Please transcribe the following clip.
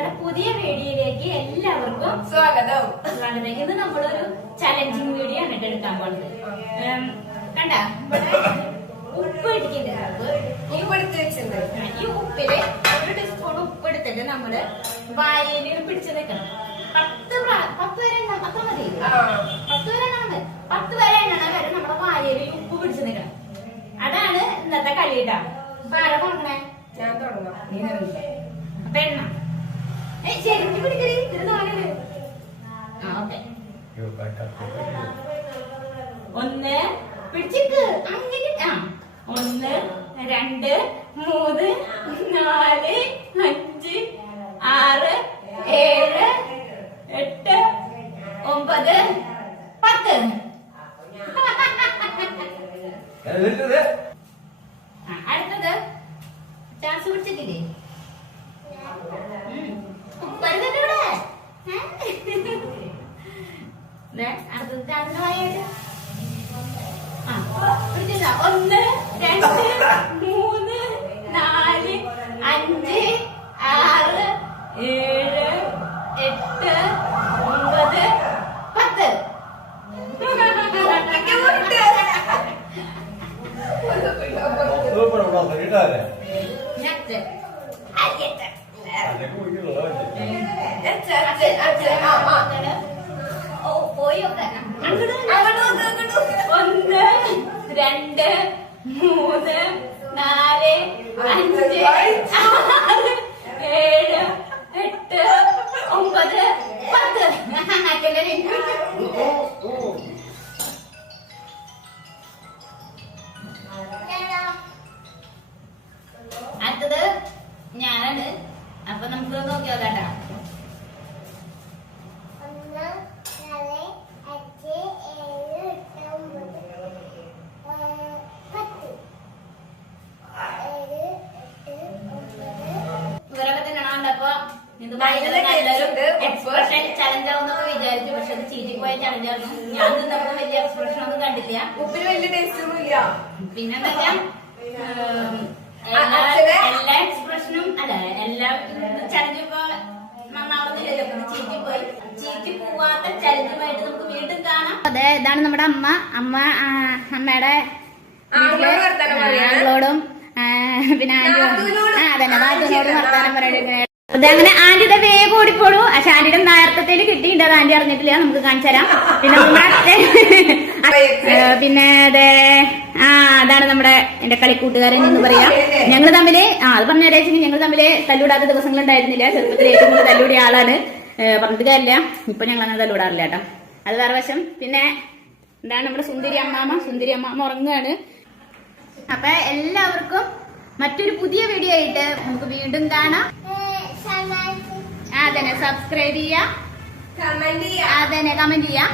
ഞങ്ങളുടെ പുതിയ വീഡിയോയിലേക്ക് എല്ലാവർക്കും സ്വാഗതം. സ്വാഗതം. ഇത് നമ്മളൊരു ചലഞ്ചിങ് വീഡിയോ ആണ് എടുക്കാൻ പോണത്. കണ്ട? ഉപ്പ് ഉപ്പ് ഈ എടുത്ത് വെച്ചിട്ടുണ്ട്. ഈ ഉപ്പിൽ ഒരു ടീസ്പൂൺ ഉപ്പ് എടുത്തിട്ട് നമ്മൾ വായയിൽ പിടിച്ചു നിൽക്കണം പത്ത് പത്ത് വരെ എണ്ണ- അത്ര മതി. പത്ത് വരെ എണ്ണണം. പത്ത് വരെ എണ്ണണ വരെ നമ്മുടെ വായയിൽ ഉപ്പ് പിടിച്ചു നിൽക്കണം അതാണ് ഇന്നത്തെ കളിയിട്ടാണ് ഇപ്പൊ അപ്പൊ ആരാ തുടങ്ങണേ? ഞാൻ തുടങ്ങാം. അപ്പൊ എണ്ണ. ഒന്ന് പിടിച്ചിക്ക്. അങ്ങനെ ആ. ഒന്ന് രണ്ട് മൂന്ന് നാല് അഞ്ച് ആറ് ഏഴ് എട്ട് ഒമ്പത് പത്ത്. അടുത്തത്. ചാൻസ് പിടിച്ചിട്ടില്ലേ? ഒന്ന് രണ്ട് മൂന്ന് നാല് അഞ്ച് ആറ് ഏഴ് എട്ട് ഒമ്പത് പത്ത്. അച്ഛൻ അച്ഛൻ അച്ഛ, അച്ഛ, അച്ഛ, ആ, മൂന്ന് നാല് അഞ്ച് ആറ് ഏഴ് എട്ട് ഒമ്പത് പത്ത്. അടുത്തത് ഞാനാണ്. അപ്പൊ നമുക്ക് നോക്കിയോ കേട്ടാ ഒന്ന് നാല് അഞ്ച് ഏഴ് എട്ട് ഒമ്പത് ഏഹ്, പത്ത് ഏഴ് എട്ട് ഒമ്പത് ഇവരൊക്കെ തിന്നണോണ്ട് അപ്പൊ ഇത് ഭയങ്കര നല്ല നല്ലൊരു taste ഉണ്ട്. എക്സ്പ്രഷൻ ചലഞ്ച് ആവുന്നൊക്കെ വിചാരിച്ചു പക്ഷെ അത് ചീറ്റിപ്പോയ ചലഞ്ച് ആയിരുന്നു. ഞാൻ തിന്നപ്പോ വലിയ എക്സ്പ്രഷൻ ഒന്നും കണ്ടില്ല ഉപ്പിന് വലിയ ടേസ്റ്റ് ഒന്നും ഇല്ല. പിന്നെന്താ? എല്ലാ എക്സ്പ്രഷനും അല്ല എല്ലാ ചലഞ്ച് ഇപ്പൊ നന്നാവുന്നില്ലല്ലോ ചീറ്റി പോയി ചീറ്റി പോവാത്ത ചലഞ്ചുമായിട്ട് നമുക്ക് വീണ്ടും കാണാം. അതെ ഇതാണ് നമ്മുടെ അമ്മ. അമ്മ അമ്മയുടെ ആളുകളോടും. ആങ്ങളോടും പിന്നെ അതന്നെ നാത്തൂനോടും ആ, വർത്താനം പറയുന്നത് അതങ്ങനെ ആന്റിയുടെ വേഗം ഓടിപ്പോളൂ പക്ഷെ ആന്റിയുടെ നേരത്തെ കിട്ടിയിട്ടുണ്ട്. അത് ആന്റി അറിഞ്ഞിട്ടില്ല. നമുക്ക് കാണിച്ചു തരാം. പിന്നെ നമ്മുടെ പിന്നെ അതെ ആ അതാണ് നമ്മുടെ എന്റെ കളിക്കൂട്ടുകാരൻ എന്ന് പറയാം. ഞങ്ങൾ തമ്മിൽ ആ അത് പറഞ്ഞ വെച്ചാൽ ഞങ്ങൾ തമ്മിൽ തല്ലൂടാത്ത ദിവസങ്ങൾ ഉണ്ടായിരുന്നില്ല. ചെറുപ്പത്തിൽ ഏറ്റവും കൂടുതൽ തല്ലൂടിയ ആളാണ്. പറഞ്ഞിട്ട് കാര്യമില്ല. ഇപ്പൊ ഞങ്ങൾ അങ്ങനെ തല്ലൂടാറില്ല കേട്ടോ. അത് വേറെ വശം. പിന്നെ എന്താണ് നമ്മുടെ സുന്ദരി അമ്മാമ? സുന്ദരി അമ്മാമ ഉറങ്ങുകയാണ്. അപ്പൊ എല്ലാവർക്കും മറ്റൊരു പുതിയ വീഡിയോ ആയിട്ട് നമുക്ക് വീണ്ടും കാണാം. അതന്നെ. സബ്സ്ക്രൈബ് ചെയ്യാ അതന്നെ. കമന്റ് ചെയ്യാം